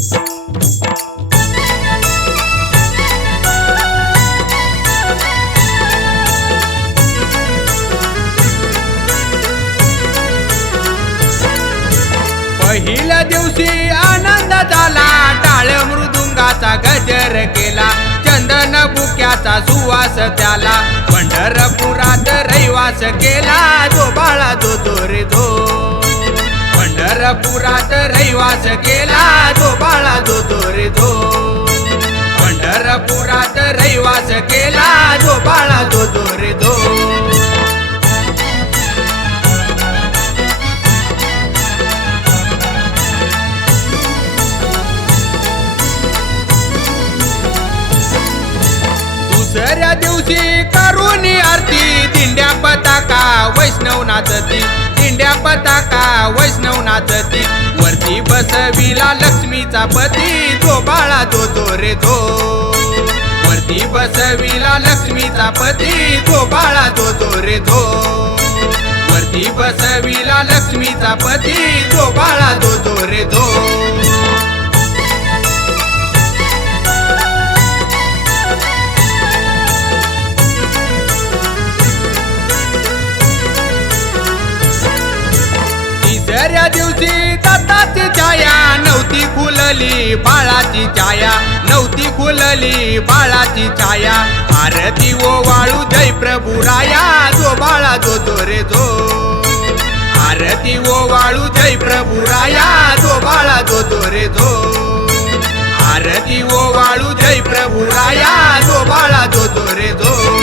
पहिल्या दिवशी आनंद झाला टाळ मृदुंगाचा गजर केला. चंदन बुक्याचा सुवास त्याला. पंढरपुरात रहिवास केला. जो बाळा जो जो रे जो पंढरपुरात रहिवास केला तो बाळा जो जो रे पंढरपुरात रहिवास केला तो बाळा जो जो रे दुसऱ्या दिवशी करून आरती दिंड्या पताका वैष्णव नाचती दिंड्या पताका वैष्णव नाचती वरती बसविला लक्ष्मीचा पती. तो बाळा तो तो रे तो. वरती बसविला लक्ष्मीचा पती. तो बाळा तो तो रे तो. वरती बसविला लक्ष्मीचा पती. तो बाळा तो तो रे तो. तिसऱ्या दिवशी दत्ताची छाया नव्हती फुलली बाळाची छाया नव्हती फुलली बाळाची छाया. आरती ओ वाळू जय प्रभू राया जो बाळा जो तो रे जो. आरती ओ वाळू जय प्रभू राया जो बाळा जो तो रे जो. आरती ओ वाळू जय प्रभू राया जो बाळा जो तो रे जो.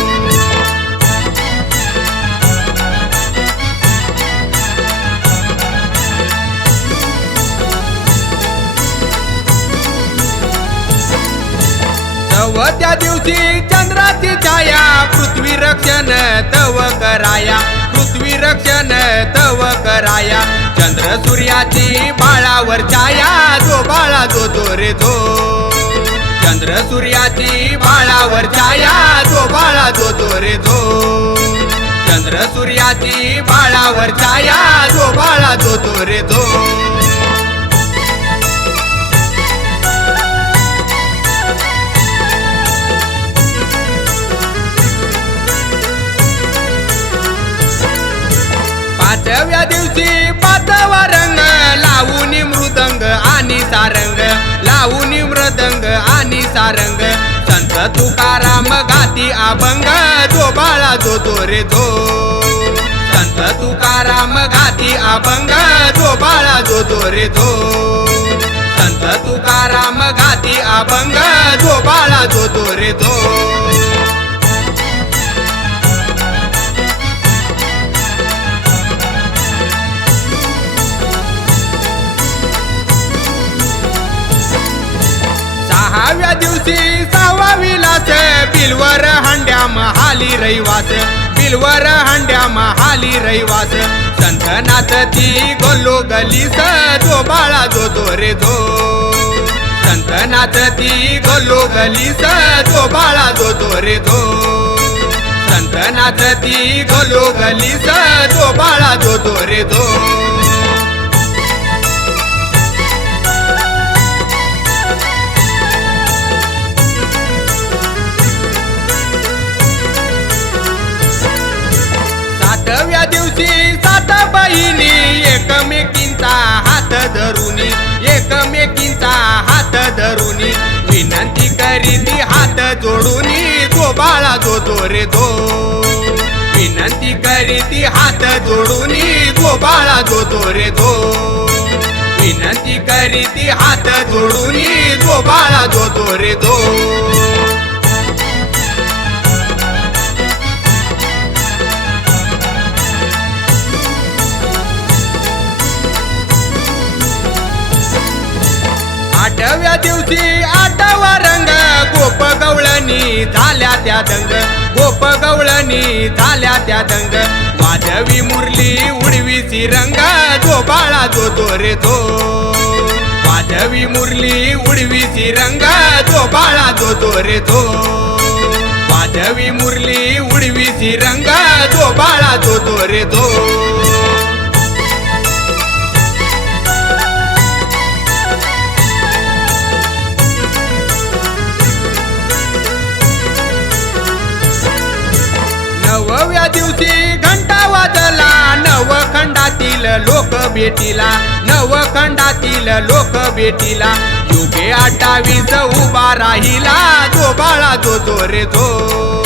चौथ्या दिवशी चंद्राची छाया पृथ्वी रक्षण तव कराया पृथ्वी रक्षण तव कराया. चंद्र सूर्याची बाळावर छाया जो बाळा जो तो रे जो. चंद्र सूर्याची बाळावर छाया जो बाळा जो तो रे जो. चंद्र सूर्याची बाळावर छाया जो बाळा जो तो रे जो. लावून मृदंग आणि सारंग. संत तुकाराम गाती अभंग जो बाळा जो तो रे जो. संत तुकाराम गाती अभंग जो बाळा जो तो रे जो. संत तुकाराम गाती अभंग जो बाळा जो तो रे जो. बिलवर हांड्या महाली रहिवास बिलवर हंड्या महाली रहिवास. संतनाथ ती गोलो गलीस तो बाळा जो तो रे जो. संतनाथ ती गोलो गलीस तो बाळा जो तो रे जो. संतनाथ ती गोलो गलीस तो बाळा जो तो रे जो. धरून एकमेकींचा हात धरून. विनंती करीती हात जोडूनी तो बाळा जो तो रे जो. विनंती करीती हात जोडूनी तो बाळा जो तो रे जो. विनंती करीती हात जोडूनी तो बाळा जो तो रे जो. तुझी दिवशी आठवा रंग गोप गवळणी झाल्या त्या दंग. गोप गवळणी झाल्या त्या दंग. माधवी मुरली उडवीची रंग जो बाळा जो तो रे तो. माधवी मुरली उडवीची रंग जो बाळा जो तो रे तो. माधवी मुरली उडवीची रंग जो बाळा जो तो रे तो. नवखंडातील लोक भेटीला नवखंडातील लोक भेटीला. युगे अठ्ठावीस उभा राहिला जो बाळा जो जो रे जो.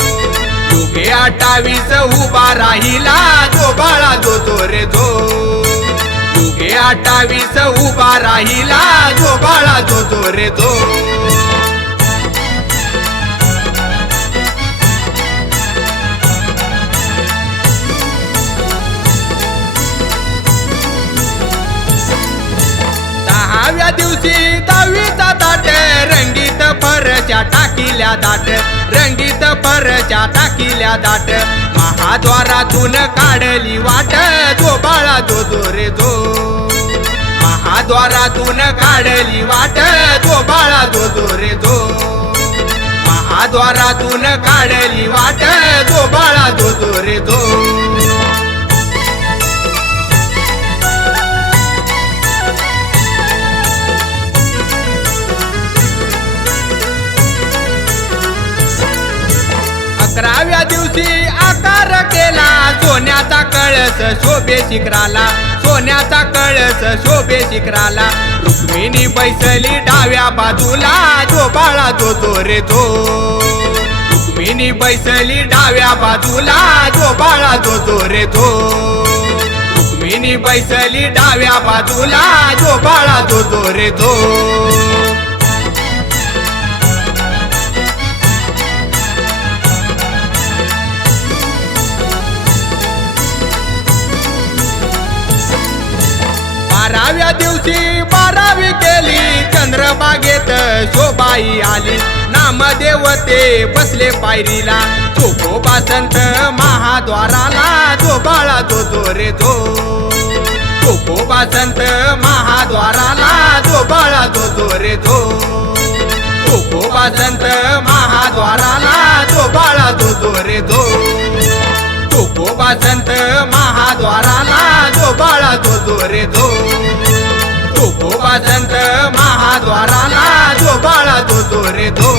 युगे अठ्ठावीस उभा राहिला जो बाळा जो जो रे जो. युगे अठ्ठावीस उभा राहिला जो बाळा जो जो रे जो. टाकिल्या दाट. रंगीत परच्या टाकिल्या दाट. महाद्वारातून काढली वाट. जो बाळा जो जो रे जो. महाद्वारातून काढली वाट. जो बाळा जो जो रे जो. महाद्वारातून काढली वाट. जो बाळा जो जो रे जो. दिवशी आकार केला. सोन्याचा कळस शोभे शिखराला. सोन्याचा कळस शोभे शिखराला. रुक्मिणी बैसली डाव्या बाजूला. जो बाळा जो रे तो रुक्मिणी बैसली डाव्या बाजूला. जो बाळा जो रे तो रुक्मिणी बैसली डाव्या बाजूला. जो बाळा जो तो रे तो बाराव्या दिवशी बारावी केली. चंद्रबागेत शोभाई आली. नामदेवते बसले पायरीला. चोखो बासंत महाद्वाराला. जो बाळा जो जो रे जो. चोखो बासंत महाद्वाराला. जो बाळा जो जो रे जो. चोखो बासंत महाद्वाराला. जो बाळा जो जो रे जो. चोखो संत महाद्वाराला जो बाळा जो जो दो जो चोखो बासंत महाद्वाराला जो बाळा जो जो रे दो